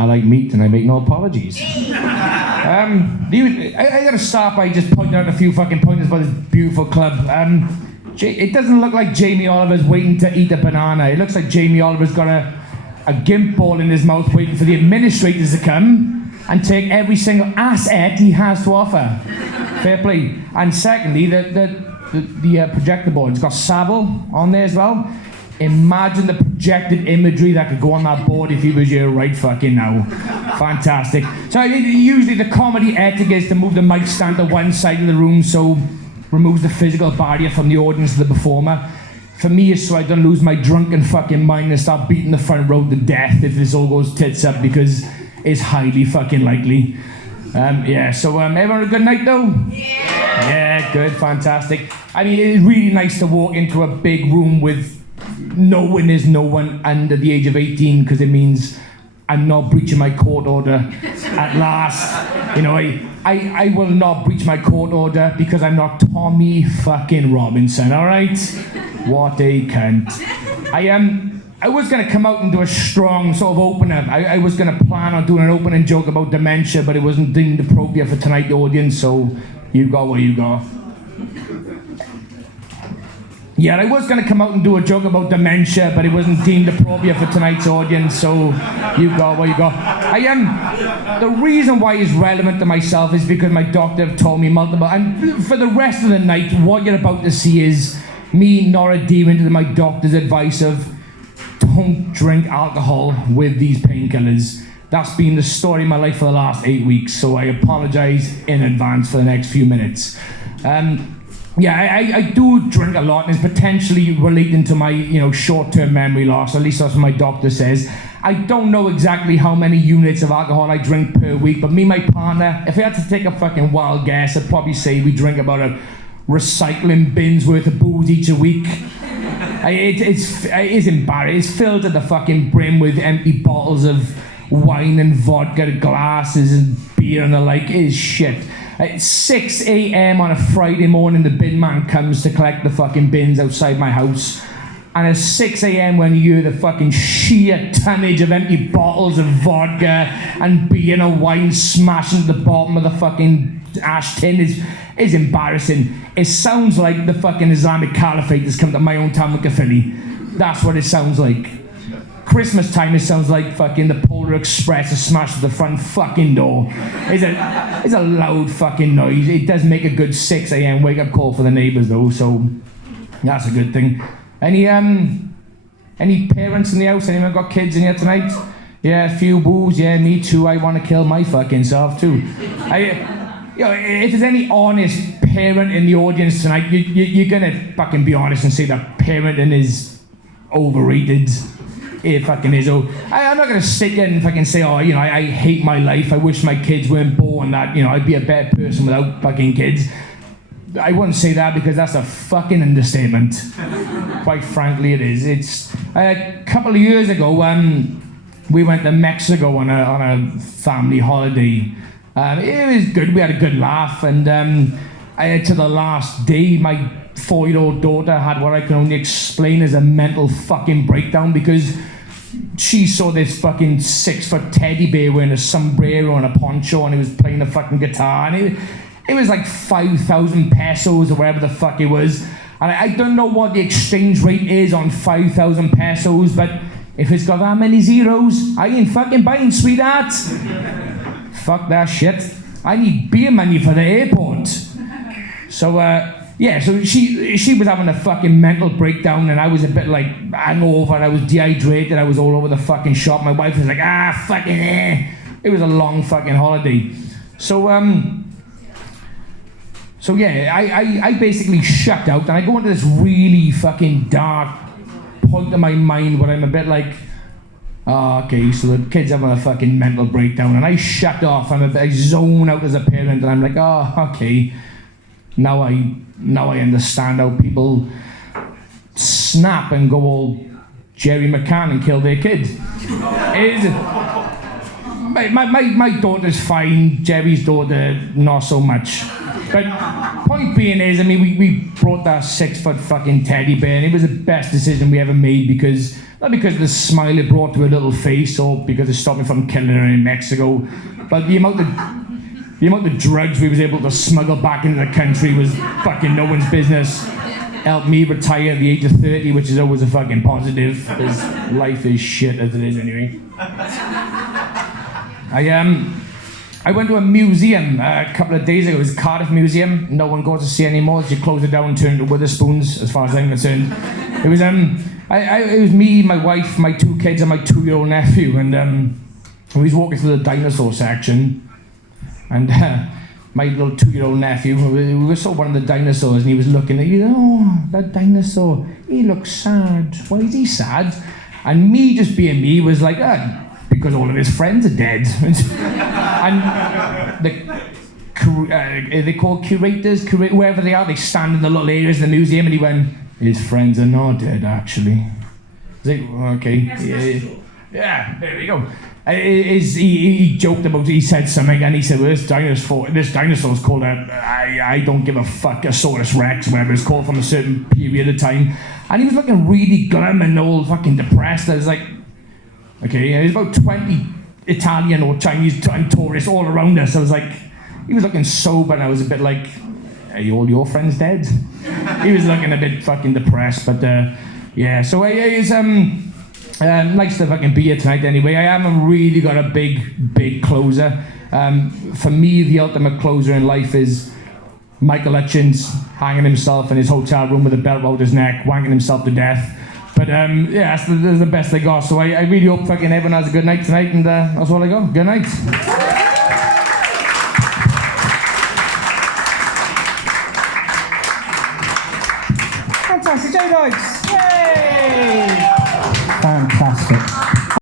I like meat and I make no apologies. I gotta start by just pointing out a few fucking pointers about this beautiful club. It doesn't look like Jamie Oliver's waiting to eat a banana. It looks like Jamie Oliver's got a gimp ball in his mouth waiting for the administrators to come and take every single asset he has to offer. Fair play. And secondly, the projector board, it's got Savile on there as well. Imagine the projected imagery that could go on that board if he was here right fucking now. Fantastic. So usually the comedy ethic is to move the mic stand to one side of the room so removes the physical barrier from the audience to the performer. For me, it's so I don't lose my drunken fucking mind and start beating the front row to death if this all goes tits up, because it's highly fucking likely. Everyone a good night though? Yeah, good, fantastic. I mean, it's really nice to walk into a big room with knowing there's no one under the age of 18, because it means I'm not breaching my court order at last. You know, I will not breach my court order because I'm not Tommy fucking Robinson, alright? What a cunt. I was going to come out and do a strong sort of opener. I was going to plan on doing an opening joke about dementia, but it wasn't deemed appropriate for tonight's audience, so you got what you got. Yeah, I was going to come out and do a joke about dementia, but it wasn't deemed appropriate for tonight's audience, so you got what you got. The reason why it's relevant to myself is because my doctor have told me multiple, and for the rest of the night, what you're about to see is me not adhering to my doctor's advice of don't drink alcohol with these painkillers. That's been the story of my life for the last 8 weeks, so I apologize in advance for the next few minutes. I do drink a lot, and it's potentially relating to my, short-term memory loss. At least that's what my doctor says. I don't know exactly how many units of alcohol I drink per week, but me and my partner, if I had to take a fucking wild guess, I'd probably say we drink about a recycling bin's worth of booze each a week. It is embarrassing. It's filled to the fucking brim with empty bottles of wine and vodka, glasses and beer and the like. It is shit. At 6 a.m. on a Friday morning, the bin man comes to collect the fucking bins outside my house. And at 6 a.m. when you hear the fucking sheer tonnage of empty bottles of vodka and beer and wine smashing to the bottom of the fucking ash tin is embarrassing. It sounds like the fucking Islamic Caliphate has come to my own town of Caerphilly. That's what it sounds like. Christmas time, it sounds like fucking the Polar Express has smashed at the front fucking door. It's a loud fucking noise. It does make a good 6 a.m. wake-up call for the neighbours though, so that's a good thing. Any parents in the house? Anyone got kids in here tonight? Yeah, a few boos. Yeah, me too. I want to kill my fucking self too. If there's any honest parent in the audience tonight, you're gonna fucking be honest and say that parenting is overrated. It fucking is. I'm not gonna sit here and fucking say, I hate my life. I wish my kids weren't born. That I'd be a better person without fucking kids. I wouldn't say that because that's a fucking understatement. Quite frankly, it is. It's a couple of years ago. We went to Mexico on a family holiday. It was good. We had a good laugh, and to the last day, my 4-year-old daughter had what I can only explain as a mental fucking breakdown because she saw this fucking 6-foot teddy bear wearing a sombrero and a poncho, and he was playing the fucking guitar, and it was like 5,000 pesos or whatever the fuck it was. And I don't know what the exchange rate is on 5,000 pesos, but if it's got that many zeros, I ain't fucking buying, sweetheart. Fuck that shit. I need beer money for the airport. So she was having a fucking mental breakdown, and I was a bit like hangover, and I was dehydrated, I was all over the fucking shop. My wife was like, fucking eh. It was a long fucking holiday. I basically shut out, and I go into this really fucking dark point in my mind where I'm a bit like, okay, so the kid's having a fucking mental breakdown, and I shut off. I zone out as a parent, and I'm like, okay, now I understand how people snap and go all Jerry McCann and kill their kid. My daughter's fine, Jerry's daughter not so much. But point being is, I mean, we brought that 6-foot fucking teddy bear, and it was the best decision we ever made because, not because of the smile it brought to her little face or because it stopped me from killing her in Mexico, but the amount of drugs we was able to smuggle back into the country was fucking no one's business. Helped me retire at the age of 30, which is always a fucking positive, because life is shit as it is anyway. I went to a museum a couple of days ago. It was Cardiff Museum. No one goes to see anymore. You close it down and turn it to Witherspoons, as far as I'm concerned. It was it was me, my wife, my 2 kids, and my 2-year-old nephew, and we was walking through the dinosaur section, and my little 2-year-old nephew, we saw one of the dinosaurs, and he was looking at you. Oh, that dinosaur, he looks sad. Why is he sad? And me, just being me, was like, because all of his friends are dead. And they call curators, whoever they are, they stand in the little areas of the museum, and he went, his friends are not dead, actually. I was like, okay. Yeah, there we go. He joked about, he said something, and he said, well, this dinosaur's called I don't give a fuck, a Saurus Rex, whatever it's called, from a certain period of time. And he was looking really glum and all fucking depressed. I was like, okay, there's about 20 Italian or Chinese tourists all around us. I was like, he was looking sober, and I was a bit like, are all your friends dead? He was looking a bit fucking depressed, but yeah, so it's nice to fucking be here tonight anyway. I haven't really got a big closer. For me, the ultimate closer in life is Michael Hutchins hanging himself in his hotel room with a belt around his neck, wanking himself to death. But yeah, that's the best I got. So I really hope fucking everyone has a good night tonight, and that's all I got. Good night. Fantastic, Joe Dykes! Yay! Fantastic.